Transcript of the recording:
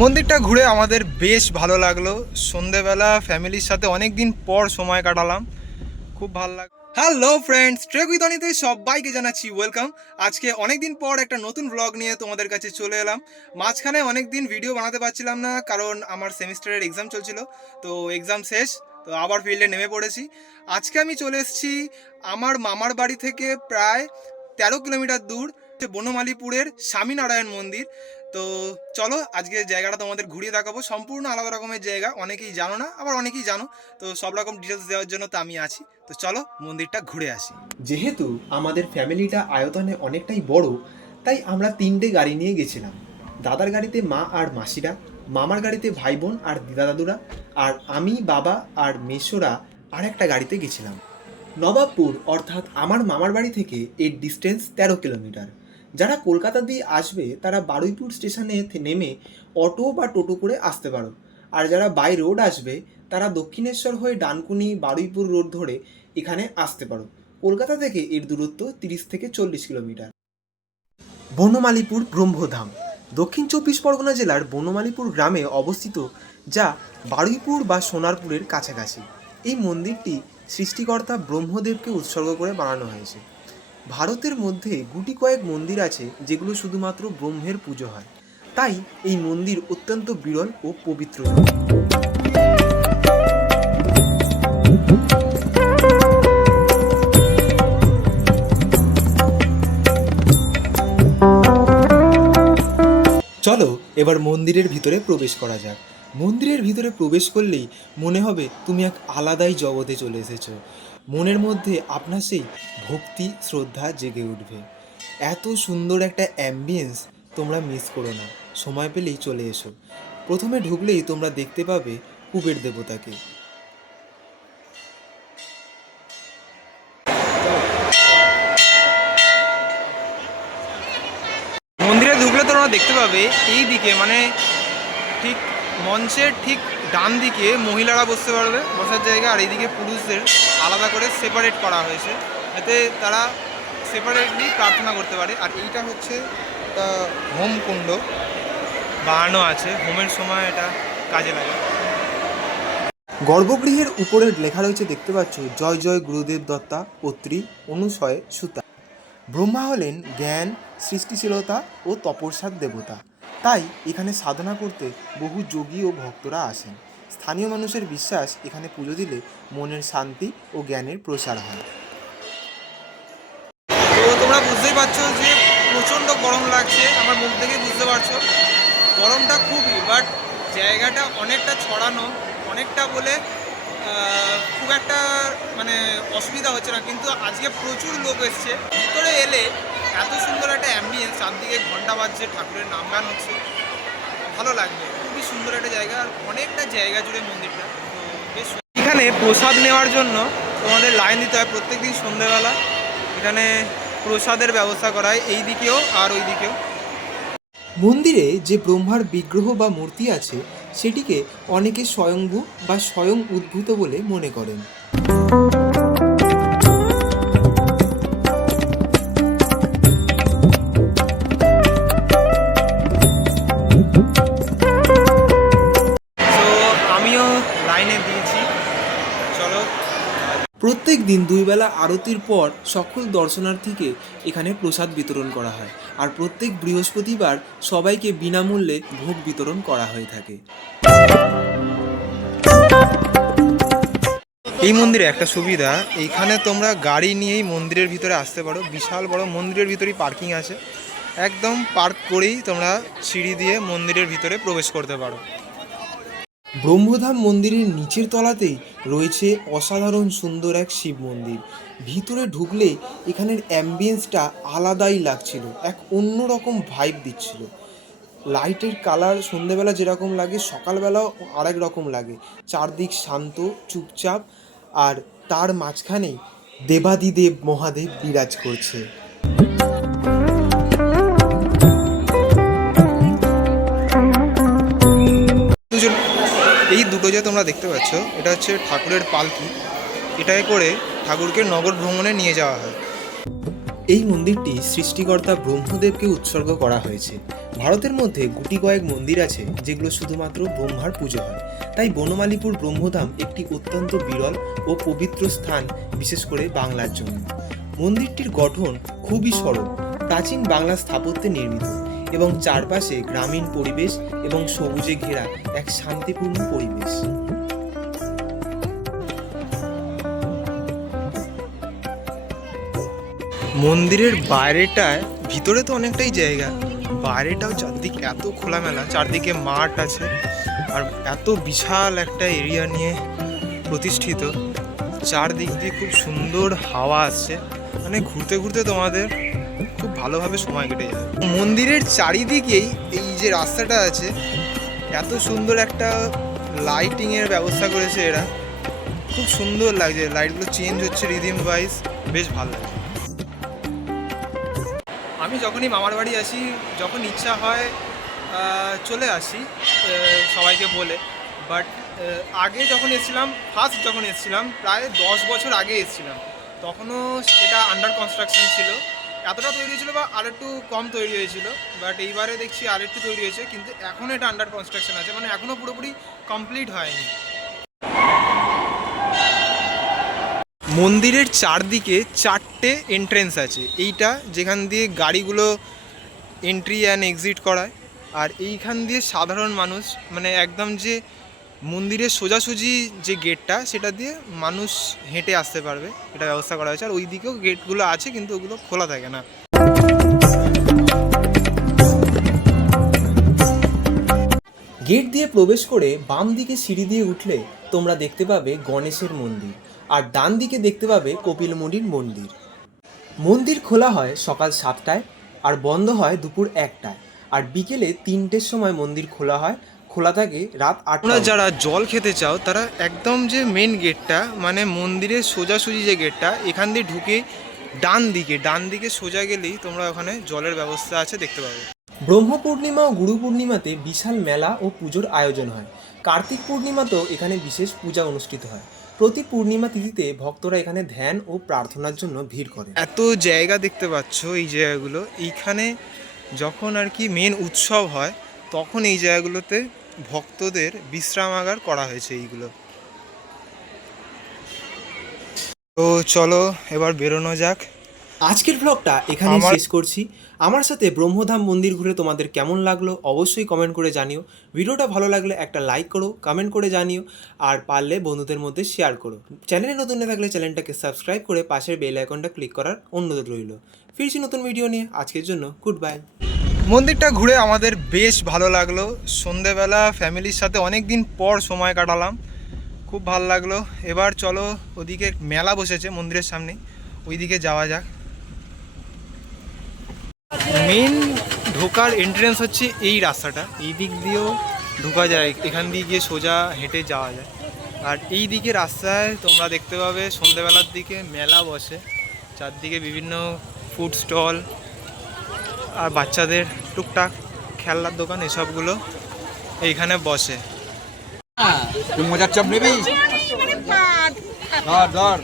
মন্দিরটা ঘুরে আমাদের বেশ ভালো লাগলো। সন্ধেবেলা ফ্যামিলির সাথে অনেক দিন পর সময় কাটালাম, খুব ভালো লাগলো। হ্যালো ফ্রেন্ডস, ট্রেক উইথ অনিতে সবাইকে জানাচ্ছি ওয়েলকাম। আজকে অনেক দিন পর একটা নতুন ব্লগ নিয়ে তোমাদের কাছে চলে এলাম। মাঝখানে অনেক দিন ভিডিও বানাতে পারছিলাম না, কারণ আমার সেমিস্টারের এক্সাম চলছিল। তো এক্সাম শেষ, তো আবার ফিল্ডে নেমে পড়েছি। আজকে আমি চলে এসেছি আমার মামার বাড়ি থেকে প্রায় 13 কিলোমিটার দূর বনমালীপুরের স্বামীনারায়ণ মন্দির। তো চলো আজকে জায়গাটা তোমাদের ঘুরিয়ে দেখাবো। সম্পূর্ণ আলাদা রকমের জায়গা, অনেকেই জানো না, আবার অনেকেই জানো। তো সব রকম ডিটেলস দেওয়ার জন্য তো আমি আছি। তো চলো মন্দিরটা ঘুরে আসি। যেহেতু আমাদের ফ্যামিলিটা আয়তনে অনেকটাই বড়, তাই আমরা 3টে গাড়ি নিয়ে গেছিলাম। দাদার গাড়িতে মা আর মাসিরা, মামার গাড়িতে ভাই বোন আর দিদা দাদুরা, আর আমি, বাবা আর মেসোরা আর একটা গাড়িতে গেছিলাম। নবাবপুর অর্থাৎ আমার মামার বাড়ি থেকে এর ডিস্টেন্স 13 কিলোমিটার। যারা কলকাতা দিয়ে আসবে তারা বারুইপুর স্টেশনে নেমে অটো বা টোটো করে আসতে পারো। আর যারা বাই রোড আসবে তারা দক্ষিণেশ্বর হয়ে ডানকুনি বারুইপুর রোড ধরে এখানে আসতে পারো। কলকাতা থেকে এর দূরত্ব 30 থেকে 40 কিলোমিটার। বনমালীপুর ব্রহ্মধাম দক্ষিণ 24 পরগনা জেলার বনমালীপুর গ্রামে অবস্থিত, যা বারুইপুর বা সোনারপুরের কাছাকাছি। এই মন্দিরটি সৃষ্টিকর্তা ব্রহ্মদেবকে উৎসর্গ করে বানানো হয়েছে। ভারতের মধ্যে গুটি কয়েক মন্দির আছে যেগুলো শুধুমাত্র ব্রহ্মের পুজো হয়, তাই এই মন্দির অত্যন্ত বিরল ও পবিত্র। চলো এবার মন্দিরের ভিতরে প্রবেশ করা যাক। মন্দিরের ভিতরে প্রবেশ করলেই মনে হবে তুমি এক আলাদাই জগতে চলে এসেছো। মনের মধ্যে আপনার সেই ভক্তি শ্রদ্ধা জেগে উঠবে। এত সুন্দর একটা অ্যাম্বিয়েন্স তোমরা মিস করো না, সময় পেলেই চলে এসো। প্রথমে ঢুকলেই তোমরা দেখতে পাবে কুবের দেবতাকে। মন্দিরে ঢুকলে তোমরা দেখতে পাবে এই দিকে, মানে ঠিক মঞ্চের ঠিক ডান দিকে মহিলারা বসতে পারবে, বসার জায়গা, আর এইদিকে পুরুষদের আলাদা করে সেপারেট করা হয়েছে, যাতে তারা সেপারেটলি প্রার্থনা করতে পারে। আর এইটা হচ্ছে একটা হোম কুণ্ড বানানো আছে, হোমের সময় এটা কাজে লাগে। গর্ভগৃহের উপরে লেখা রয়েছে, দেখতে পাচ্ছ, জয় জয় গুরুদেব দত্তা পত্রী অনুসয় সুতা। ব্রহ্মা হলেন জ্ঞান, সৃষ্টিশীলতা ও তপস্যার দেবতা। তাই এখানে সাধনা করতে বহু যোগী ও ভক্তরা আসেন। স্থানীয় মানুষের বিশ্বাস এখানে পুজো দিলে মনের শান্তি ও জ্ঞানের প্রসার হয়। তো তোমরা বুঝতেই পারছো যে প্রচণ্ড গরম লাগছে, আমার মুখ দেখেই বুঝতে পারছো গরমটা খুবই। বাট জায়গাটা অনেকটা ছড়ানো, অনেকটা বলে খুব একটা মানে অসুবিধা হচ্ছে না। কিন্তু আজকে প্রচুর লোক এসছে। ভিতরে এলে এত সুন্দর একটা অ্যাম্বিয়েন্স, চারদিকে ঘন্টা বাজছে, ঠাকুরের নাম গান হচ্ছে, ভালো লাগবে। খুবই সুন্দর একটা জায়গা, আর অনেকটা জায়গা জুড়ে মন্দিরটা। তো বেশ এখানে প্রসাদ নেওয়ার জন্য তোমাদের লাইন দিতে হয় প্রত্যেকদিন সন্ধ্যেবেলা। এখানে প্রসাদের ব্যবস্থা করা হয় এই দিকেও আর ওই দিকেও। মন্দিরে যে ব্রহ্মার বিগ্রহ বা মূর্তি আছে সেটিকে অনেকে স্বয়ংভূ বা স্বয়ং উদ্ভূত বলে মনে করেন। তো আমিও লাইনে দিয়েছি, চলো। প্রত্যেক দিন 2 বেলা আরতির পর সকল দর্শনার্থীকে এখানে প্রসাদ বিতরণ করা হয়, আর প্রত্যেক বৃহস্পতিবার সবাইকে বিনামূল্যে ভোগ বিতরণ করা হয়ে থাকে। এই মন্দিরে একটা সুবিধা, এইখানে তোমরা গাড়ি নিয়েই মন্দিরের ভিতরে আসতে পারো। বিশাল বড় মন্দিরের ভিতরেই পার্কিং আছে, একদম পার্ক করেই তোমরা সিঁড়ি দিয়ে মন্দিরের ভিতরে প্রবেশ করতে পারো। ব্রহ্মধাম মন্দিরের নিচের তলাতেই রয়েছে অসাধারণ সুন্দর এক শিব মন্দির। ভিতরে ঢুকলে এখানের অ্যাম্বিয়েন্সটা আলাদাই লাগছিল, এক অন্যরকম ভাইব দিচ্ছিল। লাইটের কালার সন্ধেবেলা যেরকম লাগে সকালবেলাও আরেক রকম লাগে। চারদিক শান্ত, চুপচাপ, আর তার মাঝখানেই দেবাদিদেব মহাদেব বিরাজ করছে। এই দুটো যে তোমরা দেখতে পাচ্ছ, এটা হচ্ছে ঠাকুরের পালকি। এটায় করে ঠাকুরকে নগর ভ্রমণে নিয়ে যাওয়া হয়। এই মন্দিরটি সৃষ্টিকর্তা ব্রহ্মদেবকে উৎসর্গ করা হয়েছে। ভারতের মধ্যে গুটি কয়েক মন্দির আছে যেগুলো শুধুমাত্র ব্রহ্মার পুজো হয়, তাই বনমালীপুর ব্রহ্মধাম একটি অত্যন্ত বিরল ও পবিত্র স্থান, বিশেষ করে বাংলার জন্য। মন্দিরটির গঠন খুবই সরল, প্রাচীন বাংলা স্থাপত্যে নির্মিত এবং চারপাশে গ্রামীণ পরিবেশ এবং সবুজে ঘেরা এক শান্তিপূর্ণ পরিবেশ। মন্দিরের বাইরেটায়, ভিতরে তো অনেকটাই জায়গা, বাইরেটাও চারদিকে এত খোলামেলা, চারদিকে মাঠ আছে আর এত বিশাল একটা এরিয়া নিয়ে প্রতিষ্ঠিত। চারদিক দিয়ে খুব সুন্দর হাওয়া আসছে, মানে ঘুরতে ঘুরতে তোমাদের খুব ভালোভাবে সময় কেটে যাবে। মন্দিরের চারিদিকেই এই যে রাস্তাটা আছে, এত সুন্দর একটা লাইটিংয়ের ব্যবস্থা করেছে এরা, খুব সুন্দর লাগছে। লাইটগুলো চেঞ্জ হচ্ছে রিদিম ওয়াইজ, বেশ ভালো লাগে। আমি যখনই মামার বাড়ি আসি, যখন ইচ্ছা হয় চলে আসি সবাইকে বলে। বাট আগে যখন এসেছিলাম, ফার্স্ট যখন এসেছিলাম প্রায় 10 বছর আগে এসেছিলাম, তখনও এটা আন্ডার কনস্ট্রাকশন ছিল। এতটা তৈরি হয়েছিল বা আরেকটু কম তৈরি হয়েছিল, বাট এইবারে দেখছি আরেকটু তৈরি হয়েছে, কিন্তু এখনও এটা আন্ডার কনস্ট্রাকশন আছে, মানে এখনও পুরোপুরি কমপ্লিট হয়নি। মন্দিরের চারদিকে 4টে এন্ট্রেন্স আছে, এইটা যেখান দিয়ে গাড়িগুলো এন্ট্রি অ্যান্ড এক্সিট করায়, আর এইখান দিয়ে সাধারণ মানুষ, মানে একদম যে মন্দিরের সোজাসুজি যে গেটটা, সেটা দিয়ে মানুষ হেঁটে আসতে পারবে, এটা ব্যবস্থা করা হয়েছে। আর ওই দিকেও গেটগুলো আছে, কিন্তু ওগুলো খোলা থাকে না। গেট দিয়ে প্রবেশ করে বাম দিকে সিঁড়ি দিয়ে উঠলে তোমরা দেখতে পাবে গণেশের মন্দির, আর ডান দিকে দেখতে পাবে কপিলমুনির মন্দির। মন্দির খোলা হয় সকাল 7টায় আর বন্ধ হয় দুপুর 1টায়, আর বিকেলে 3টের সময় মন্দির খোলা হয়, খোলা থাকে রাত 8টা। তোমরা যারা জল খেতে চাও তারা একদম যে মেন গেটটা, মানে মন্দিরের সোজাসুজি যে গেটটা, এখান দিয়ে ঢুকে ডান দিকে সোজা গেলেই তোমরা ওখানে জলের ব্যবস্থা আছে, দেখতে পাবে। ব্রহ্ম পূর্ণিমা ও গুরু পূর্ণিমাতে বিশাল মেলা ও পুজোর আয়োজন হয়। কার্তিক পূর্ণিমাতেও এখানে বিশেষ পূজা অনুষ্ঠিত হয়। প্রতি পূর্ণিমা তিথিতে ভক্তরা এখানে ধ্যান ও প্রার্থনার জন্য ভিড় করে। এত জায়গা দেখতে পাচ্ছ, এই জায়গাগুলো, এইখানে যখন আর কি মেন উৎসব হয়, তখন এই জায়গাগুলোতে ভক্তদের বিশ্রামাগার করা হয়েছে এইগুলো। তো চলো এবার বেরোনো যাক। আজকের ব্লগটা এখানে শেষ করছি। আমার সাথে ব্রহ্মধাম মন্দির ঘুরে তোমাদের কেমন লাগলো অবশ্যই কমেন্ট করে জানিও। ভিডিওটা ভালো লাগলে একটা লাইক করো, কমেন্ট করে জানিও, আর পারলে বন্ধুদের মধ্যে শেয়ার করো। চ্যানেলে নতুন না থাকলে চ্যানেলটাকে সাবস্ক্রাইব করে পাশের বেল আইকনটা ক্লিক করার অনুরোধ রইল। ফিরছি নতুন ভিডিও নিয়ে, আজকের জন্য গুড বাই। মন্দিরটা ঘুরে আমাদের বেশ ভালো লাগলো। সন্ধেবেলা ফ্যামিলির সাথে অনেক দিন পর সময় কাটালাম, খুব ভালো লাগলো। এবার চলো, ওদিকে মেলা বসেছে মন্দিরের সামনে, ওইদিকে যাওয়া যাক। মেন ঢোকার এন্ট্রেন্স হচ্ছে এই রাস্তাটা, এই দিক দিয়েও ঢোকা যায়, এখান দিয়ে গিয়ে সোজা হেঁটে যাওয়া যায়। আর এই দিকে রাস্তায় তোমরা দেখতে পাবে সন্ধেবেলার দিকে মেলা বসে, চারদিকে বিভিন্ন ফুড স্টল আর বাচ্চাদের টুকটাক খেলনার দোকান, এসবগুলো এইখানে বসে। তুই মজার চাপ নিবি? ধর ধর।